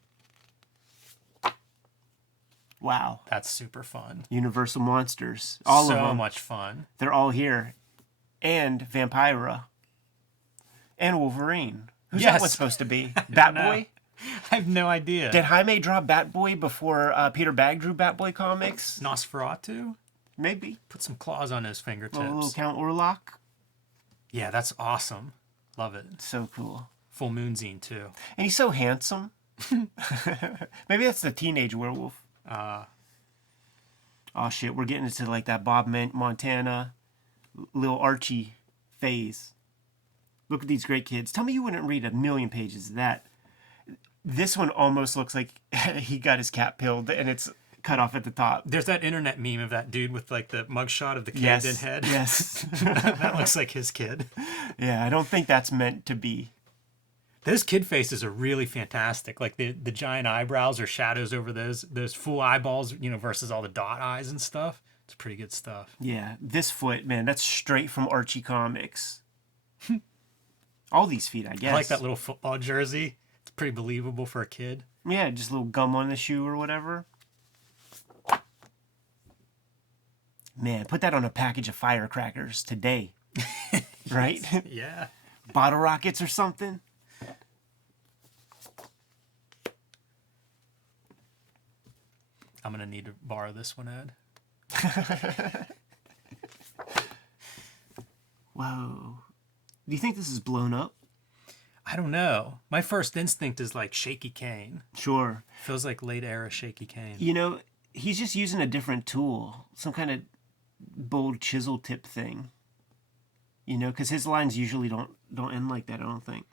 Wow. That's super fun. Universal Monsters. All of them. So much fun. They're all here. And Vampira. And Wolverine. Who's that Yes. one supposed to be? know. Batboy? I have no idea. Did Jaime draw Batboy before Peter Bagg drew Batboy comics? Nosferatu? Maybe. Put some claws on his A little fingertips. Count Orlok. Yeah, that's awesome. Love it. So cool. Full moon zine, too. And he's so handsome. Maybe that's the teenage werewolf. Oh shit, we're getting into like that Bob Montana, little Archie phase. Look at these great kids. Tell me you wouldn't read 1,000,000 pages of that. This one almost looks like he got his cat peeled and it's cut off at the top. There's that internet meme of that dude with like the mugshot of the kid Yes. in head. Yes. That looks like his kid. Yeah, I don't think that's meant to be. Those kid faces are really fantastic. Like the giant eyebrows or shadows over those full eyeballs, versus all the dot eyes and stuff. It's pretty good stuff. Yeah, this foot, man, that's straight from Archie Comics. All these feet, I guess. I like that little football jersey. It's pretty believable for a kid. Yeah, just a little gum on the shoe or whatever. Man, put that on a package of firecrackers today. Right? Yeah. Bottle rockets or something. I'm going to need to borrow this one, Ed. Whoa. Do you think this is blown up? I don't know. My first instinct is like shaky cane. Sure. Feels like late era shaky cane. You know, he's just using a different tool. Some kind of bold chisel tip thing. You know, because his lines usually don't end like that, I don't think.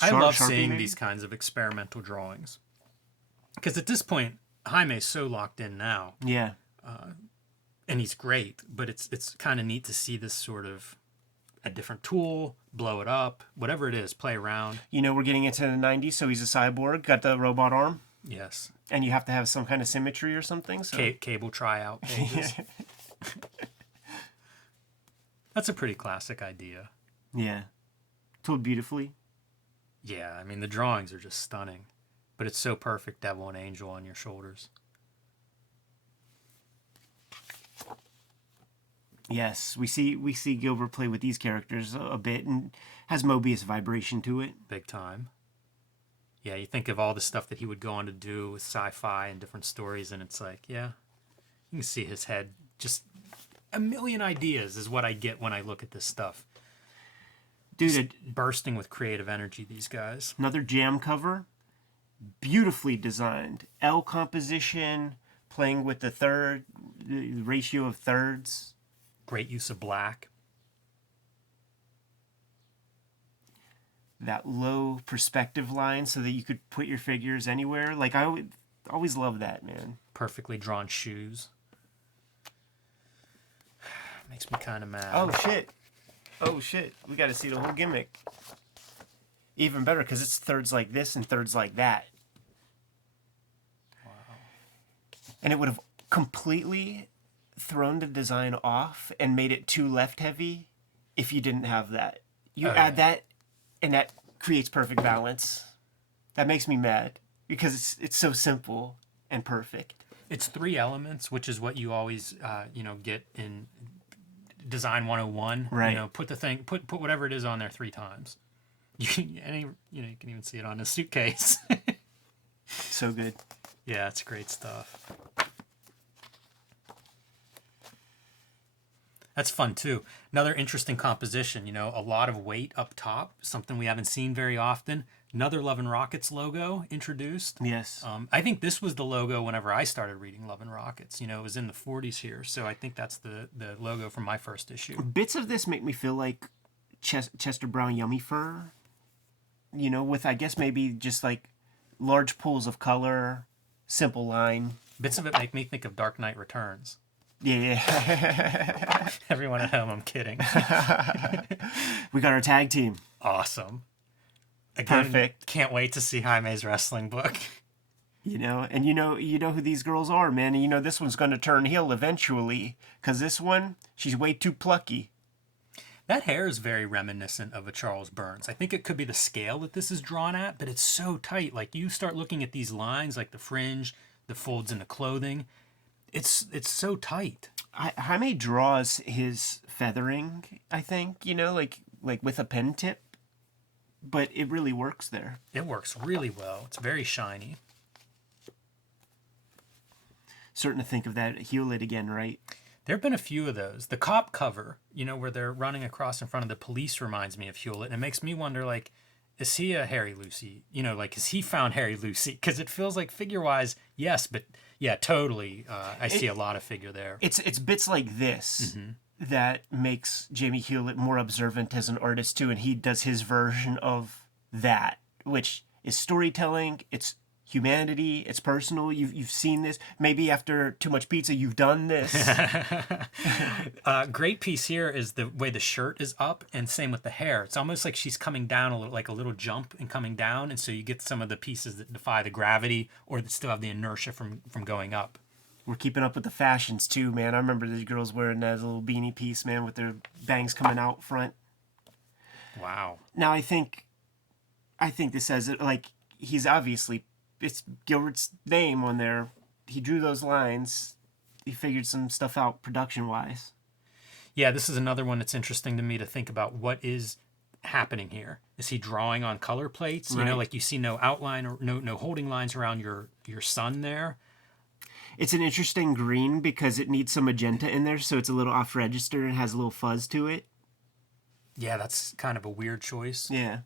I love Sharpie, seeing maybe? these kinds of experimental drawings. Because at this point, Jaime's so locked in now. Yeah. And he's great, but it's kind of neat to see this sort of a different tool, blow it up, whatever it is, play around. You know, we're getting into the 90s, so he's a cyborg, got the robot arm, Yes. and you have to have some kind of symmetry or something. So. Cable tryout pages. That's a pretty classic idea. Yeah. Told beautifully. Yeah, I mean, the drawings are just stunning. But it's so perfect, devil and angel on your shoulders. Yes, we see Gilbert play with these characters a bit and has Mobius vibration to it. Big time. Yeah, you think of all the stuff that he would go on to do with sci-fi and different stories, and it's like, yeah, you can see his head. Just a million ideas is what I get when I look at this stuff. Dude, Bursting with creative energy, these guys. another jam cover, beautifully designed. L composition, playing with the ratio of thirds. Great use of black. That low perspective line so that you could put your figures anywhere. Like, I would always love that, man. Perfectly drawn shoes. Makes me kind of mad. Oh, shit. We got to see the whole gimmick. Even better, because it's thirds like this and thirds like that. Wow. And it would have completely thrown the design off and made it too left heavy if you didn't have that. You add that, and that creates perfect balance. That makes me mad because it's so simple and perfect. It's 3 elements, which is what you always get in Design 101. Right. You know, put whatever it is on there 3 times. You can even see it on a suitcase. So good. Yeah, it's great stuff. That's fun too. Another interesting composition, a lot of weight up top, something we haven't seen very often. Another Love and Rockets logo introduced. Yes. I think this was the logo whenever I started reading Love and Rockets. It was in the 40s here, so I think that's the logo from my first issue. Bits of this make me feel like Chester Brown Yummy Fur, with, I guess, maybe just like large pools of color, simple line. Bits of it make me think of Dark Knight Returns. Yeah. Everyone at home, I'm kidding. We got our tag team. Awesome. Again, Perfect. Can't wait to see Jaime's wrestling book. And you know who these girls are, man. And this one's going to turn heel eventually, because this one, she's way too plucky. That hair is very reminiscent of a Charles Burns. I think it could be the scale that this is drawn at, but it's so tight. Like, you start looking at these lines, like the fringe, the folds in the clothing. It's so tight. Jaime draws his feathering, I think, like with a pen tip, but it really works there. It works really well. It's very shiny. Starting to think of that Hewlett again, right? There have been a few of those. The cop cover, where they're running across in front of the police reminds me of Hewlett. And it makes me wonder, like, is he a Harry Lucy? Has he found Harry Lucy? Because it feels like figure-wise, yes, but yeah, totally. I see a lot of figure there. It's bits like this that makes Jamie Hewlett more observant as an artist too, and he does his version of that, which is storytelling. It's humanity. It's personal. You've seen this. Maybe after too much pizza, you've done this. Great piece here is the way the shirt is up, and same with the hair. It's almost like she's coming down a little, like a little jump and coming down, and so you get some of the pieces that defy the gravity or that still have the inertia from going up. We're keeping up with the fashions too, man. I remember the girls wearing that little beanie piece, man, with their bangs coming out front. Wow. Now I think this says it like he's obviously it's Gilbert's name on there. He drew those lines. He figured some stuff out production wise. Yeah, this is another one that's interesting to me to think about. What is happening here? Is he drawing on color plates? You know, Right. like you see no outline or no holding lines around your sun there. It's an interesting green because it needs some magenta in there, so it's a little off register and has a little fuzz to it. Yeah, that's kind of a weird choice. Yeah.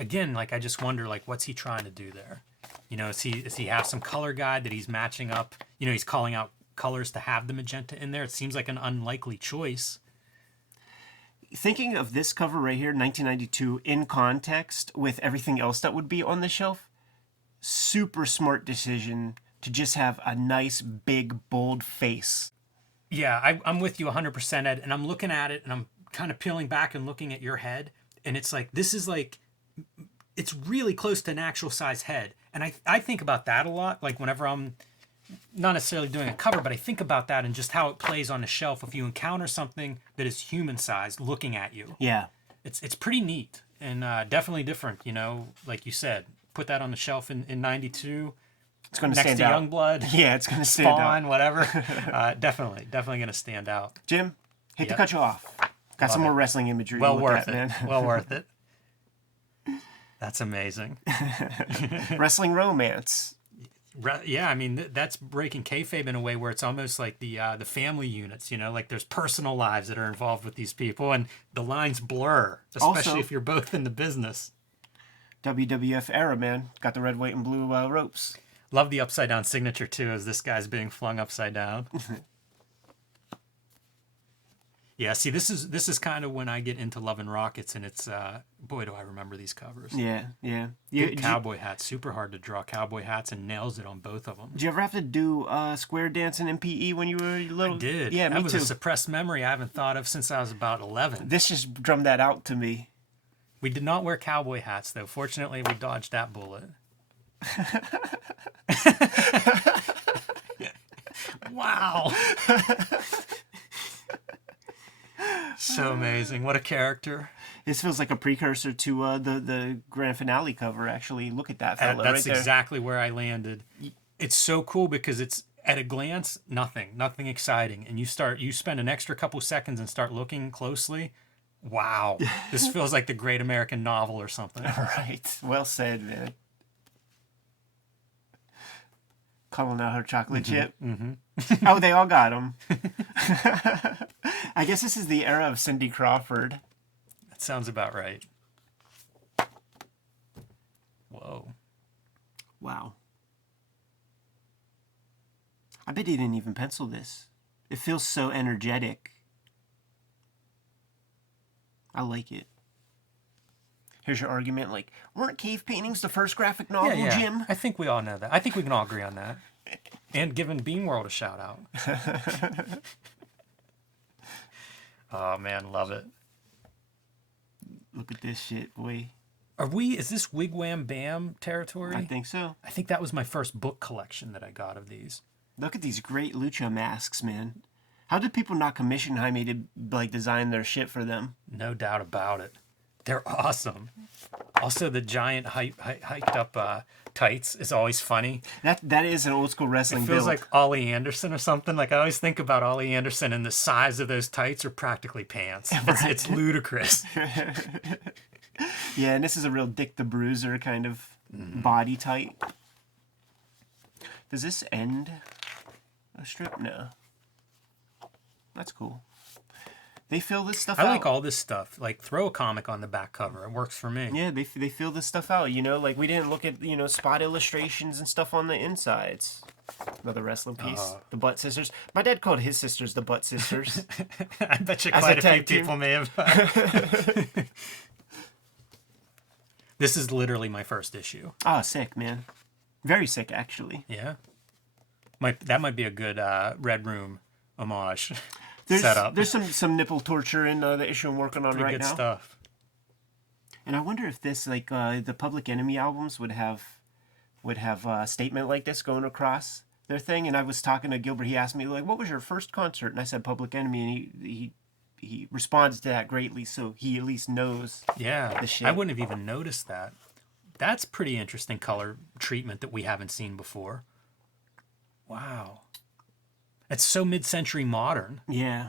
Again, like I just wonder, like, what's he trying to do there? You know, does he have some color guide that he's matching up? You know, he's calling out colors to have the magenta in there. It seems like an unlikely choice. Thinking of this cover right here, 1992, in context with everything else that would be on the shelf, super smart decision to just have a nice, big, bold face. Yeah, I'm with you 100%, Ed. And I'm looking at it and I'm kind of peeling back and looking at your head. And it's like, this is like, it's really close to an actual size head. And I think about that a lot. Like whenever I'm not necessarily doing a cover, but I think about that and just how it plays on the shelf. If you encounter something that is human sized looking at you, Yeah. it's pretty neat and definitely different. You know, like you said, put that on the shelf in 92. It's going to Next stand to out. Youngblood, Yeah, it's going to stand Spawn, out. whatever. Definitely going to stand out. Jim, hate to Yep. cut you off. Got some Love more it. wrestling imagery Well to look worth at, it. man. Well worth it. That's amazing. Wrestling romance. Yeah, I mean that's breaking kayfabe in a way where it's almost like the family units. You know, like there's personal lives that are involved with these people, and the lines blur, especially Also- if you're both in the business. WWF era, man. Got the red, white, and blue ropes. Love the upside down signature too, as this guy's being flung upside down. Yeah, see, this is kind of when I get into Love and Rockets, and it's boy, do I remember these covers. Yeah, yeah. Good cowboy hats, super hard to draw cowboy hats, and nails it on both of them. Did you ever have to do square dance in MPE when you were little? I did. Yeah, that me was too. a suppressed memory I haven't thought of since I was about 11. This just drummed that out to me. We did not wear cowboy hats, though. Fortunately, we dodged that bullet. Wow. So amazing. What a character. This feels like a precursor to the grand finale cover, actually. Look at that fella That's right there. exactly where I landed. It's so cool because it's, at a glance, nothing exciting. And you spend an extra couple seconds and start looking closely. Wow. This feels like the Great American Novel or something. Right. Well said, man. Calling out her chocolate chip. Mm-hmm. Oh, they all got him. I guess this is the era of Cindy Crawford. That sounds about right. Whoa. Wow. I bet he didn't even pencil this. It feels so energetic. I like it. Here's your argument, like, weren't cave paintings the first graphic novel, Yeah. Jim? I think we all know that. I think we can all agree on that. And giving Bean World a shout out. Oh man, love it. Look at this shit, boy. Is this Wigwam Bam territory? I think so. I think that was my first book collection that I got of these. Look at these great lucha masks, man. How did people not commission Jaime to like design their shit for them? No doubt about it. They're awesome. Also, the giant hiked up tights is always funny. That is an old school wrestling It feels build. like Ollie Anderson or something. Like I always think about Ollie Anderson, and the size of those tights are practically pants. It's ludicrous. Yeah, and this is a real Dick the Bruiser kind of body type. Does this end a strip? No. That's cool. They fill this stuff out. I like all this stuff. Like throw a comic on the back cover. It works for me. Yeah, they fill this stuff out. You know, like we didn't look at spot illustrations and stuff on the insides. Another wrestling piece. The Butt Sisters. My dad called his sisters the Butt Sisters. I bet you As quite a a few tag team. people may have. This is literally my first issue. Oh, sick, man. Very sick, actually. Yeah. That might be a good Red Room homage There's setup. there's some nipple torture in the issue I'm working on Pretty right good now. stuff. And I wonder if this, like, the Public Enemy albums would have a statement like this going across. their thing. And I was talking to Gilbert. He asked me, like, what was your first concert? And I said Public Enemy, and he responds to that greatly, so he at least knows Yeah, the shit. I wouldn't have even noticed that. That's pretty interesting color treatment that we haven't seen before. Wow. It's so mid-century modern. Yeah.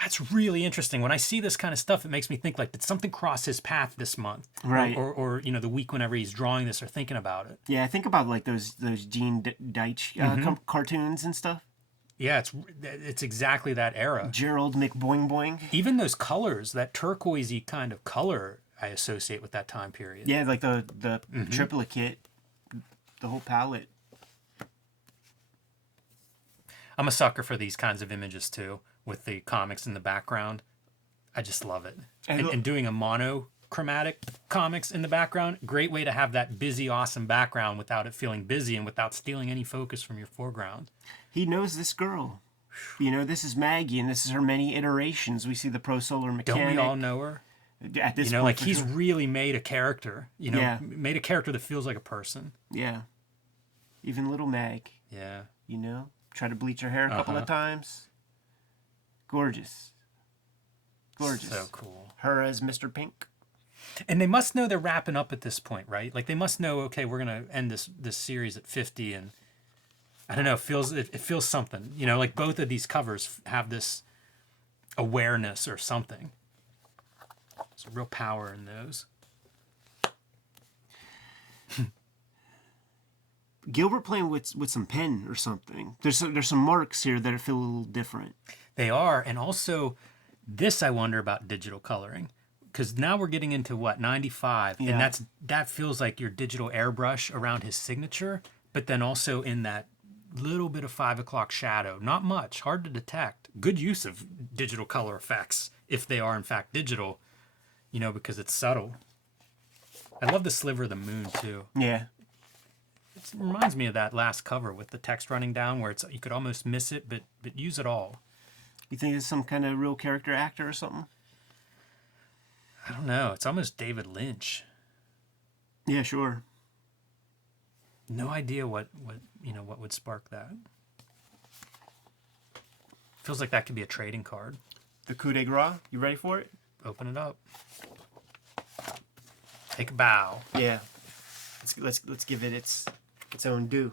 That's really interesting. When I see this kind of stuff, it makes me think, like, did something cross his path this month? Right. Or you know, the week whenever he's drawing this or thinking about it. Yeah, I think about like those Gene Deitch cartoons and stuff. Yeah, it's exactly that era. Gerald McBoing Boing. Even those colors, that turquoisey kind of color, I associate with that time period. Yeah, like the triplicate, the whole palette. I'm a sucker for these kinds of images too, with the comics in the background. I just love it. And doing a monochromatic comics in the background, great way to have that busy, awesome background without it feeling busy and without stealing any focus from your foreground. He knows this girl. You know, this is Maggie, and this is her many iterations. We see the pro solar mechanic. Don't we all know her? At this You know, point, like he's really made a character. You know, Yeah. made a character that feels like a person. Yeah. Even little Mag, Yeah. you know? Try to bleach her hair a couple of times. Gorgeous. Gorgeous. So cool. Her as Mr. Pink. And they must know they're wrapping up at this point, right? Like they must know, okay, we're gonna end this series at 50, and I don't know, it feels something. You know, like both of these covers have this awareness or something. There's real power in those. Gilbert playing with some pen or something. There's some marks here that feel a little different. They are, and also this I wonder about digital coloring. Because now we're getting into what, 95, Yeah. and that feels like your digital airbrush around his signature, but then also in that little bit of 5 o'clock shadow. Not much, hard to detect. Good use of digital color effects if they are in fact digital, you know, because it's subtle. I love the sliver of the moon too. Yeah. It reminds me of that last cover with the text running down where you could almost miss it, but use it all. You think it's some kind of real character actor or something? I don't know. It's almost David Lynch. Yeah, sure. No idea what would spark that. Feels like that could be a trading card. The coup de grace. You ready for it? Open it up. Take a bow. Yeah. Let's give it its own due.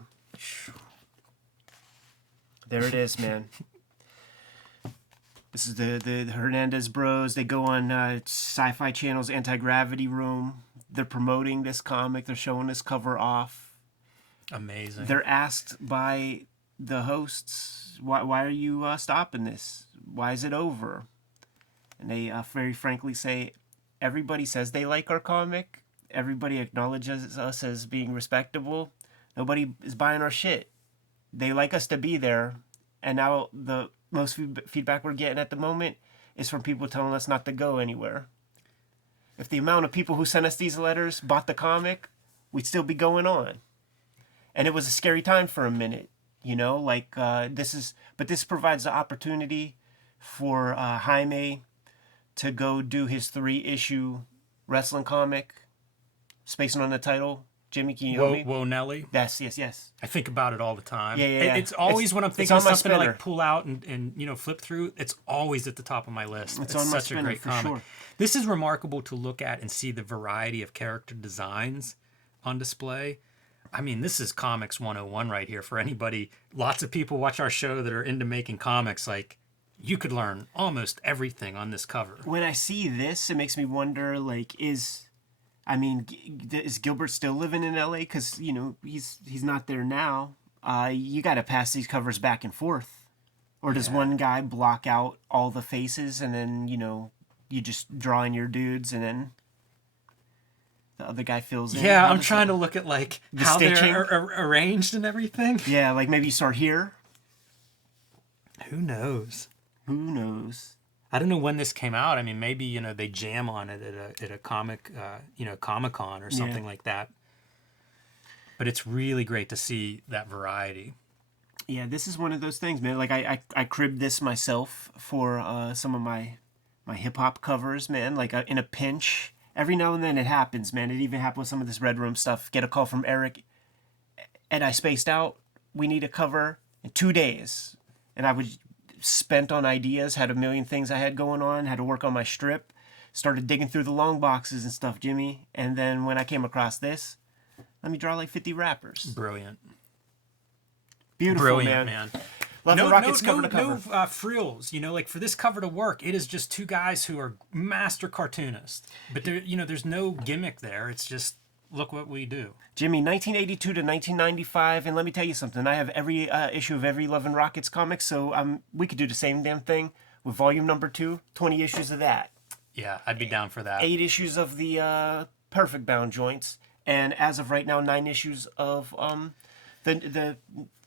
There it is, man. This is the Hernandez Bros. They go on Sci-Fi Channel's Anti-Gravity Room. They're promoting this comic. They're showing this cover off. Amazing. They're asked by the hosts, why are you stopping this? Why is it over? And they very frankly say, everybody says they like our comic. Everybody acknowledges us as being respectable. Nobody is buying our shit. They like us to be there. And now the most feedback we're getting at the moment is from people telling us not to go anywhere. If the amount of people who sent us these letters bought the comic, we'd still be going on. And it was a scary time for a minute, you know, like this provides the opportunity for Jaime to go do his 3-issue wrestling comic, spacing on the title. Jimmy, can you help me? Whoa, Nelly. Yes. I think about it all the time. Yeah. It's always when I'm thinking on of my something to spinner. like pull out and you know flip through. It's always at the top of my list. It's on my such a spinner great for comic. sure. This is remarkable to look at and see the variety of character designs on display. I mean, this is comics 101 right here for anybody. Lots of people watch our show that are into making comics. Like, you could learn almost everything on this cover. When I see this, it makes me wonder, like, is Gilbert still living in LA? Because, you know, he's not there now. You got to pass these covers back and forth. Or does one guy block out all the faces and then, you know, you just draw in your dudes and then the other guy fills in? Yeah, I'm trying to look at like how stitching? they're arranged and everything. Yeah, like maybe you start here. Who knows? Who knows? I don't know when this came out. I mean, maybe, you know, they jam on it at a comic, Comic-Con or something like that. But it's really great to see that variety. Yeah, this is one of those things, man. Like I cribbed this myself for some of my hip hop covers, man. Like in a pinch, every now and then it happens, man. It even happened with some of this Red Room stuff. Get a call from Eric, and I spaced out. we need a cover in 2 days. And I was spent on ideas, had a million things I had going on, had to work on my strip, started digging through the long boxes and stuff, Jimmy. And then when I came across this, let me draw like 50 wrappers. Brilliant. Beautiful, Brilliant, man. man. Love the Rockets cover to cover. No frills. You know, like for this cover to work, it is just two guys who are master cartoonists. But there, you know, there's no gimmick there. It's just look what we do. Jimmy, 1982 to 1995, and let me tell you something. I have every issue of every Love and Rockets comic, so we could do the same damn thing with volume number 2, 20 issues of that. Yeah, I'd be down for that. 8 issues of the Perfect Bound joints, and as of right now, 9 issues of the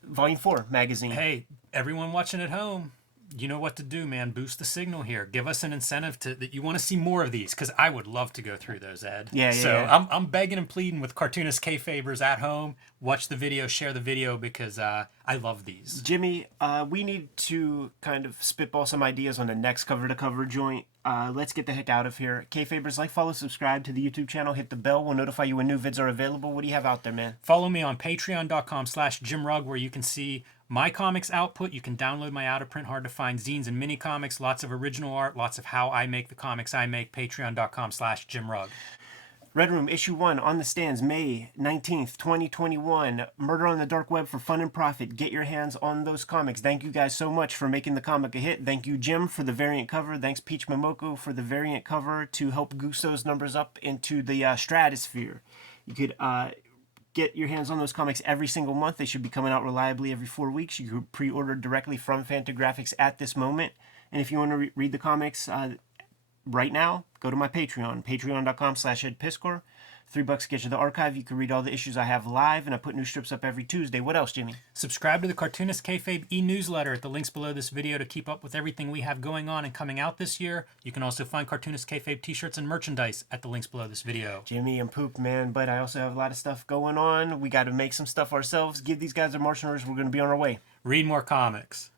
volume 4 magazine. Hey, everyone watching at home, you know what to do, man. Boost the signal here. Give us an incentive that you want to see more of these, because I would love to go through those, Ed. Yeah. I'm begging and pleading with Cartoonist Kayfabers at home. Watch the video, share the video, because I love these. Jimmy, we need to kind of spitball some ideas on the next cover-to-cover joint. Let's get the heck out of here. Kayfabers, like, follow, subscribe to the YouTube channel, hit the bell. We'll notify you when new vids are available. What do you have out there, man? Follow me on patreon.com/JimRugg, where you can see my comics output. You can download my out-of-print, hard-to-find zines and mini comics. Lots of original art, lots of how I make the comics I make. Patreon.com/JimRugg. Red Room, issue 1, on the stands, May 19th, 2021. Murder on the Dark Web for fun and profit. Get your hands on those comics. Thank you guys so much for making the comic a hit. Thank you, Jim, for the variant cover. Thanks, Peach Momoko, for the variant cover to help goose those numbers up into the stratosphere. You could get your hands on those comics every single month. They should be coming out reliably every 4 weeks. You could pre-order directly from Fantagraphics at this moment. And if you want to read the comics right now, go to my Patreon, patreon.com/EdPiskor. $3 gets you the archive. You can read all the issues I have live, and I put new strips up every Tuesday. What else, Jimmy? Subscribe to the Cartoonist Kayfabe e-newsletter at the links below this video to keep up with everything we have going on and coming out this year. You can also find Cartoonist Kayfabe t-shirts and merchandise at the links below this video. Jimmy, I'm pooped, man, but I also have a lot of stuff going on. We got to make some stuff ourselves. Give these guys their marching orders. We're going to be on our way. Read more comics.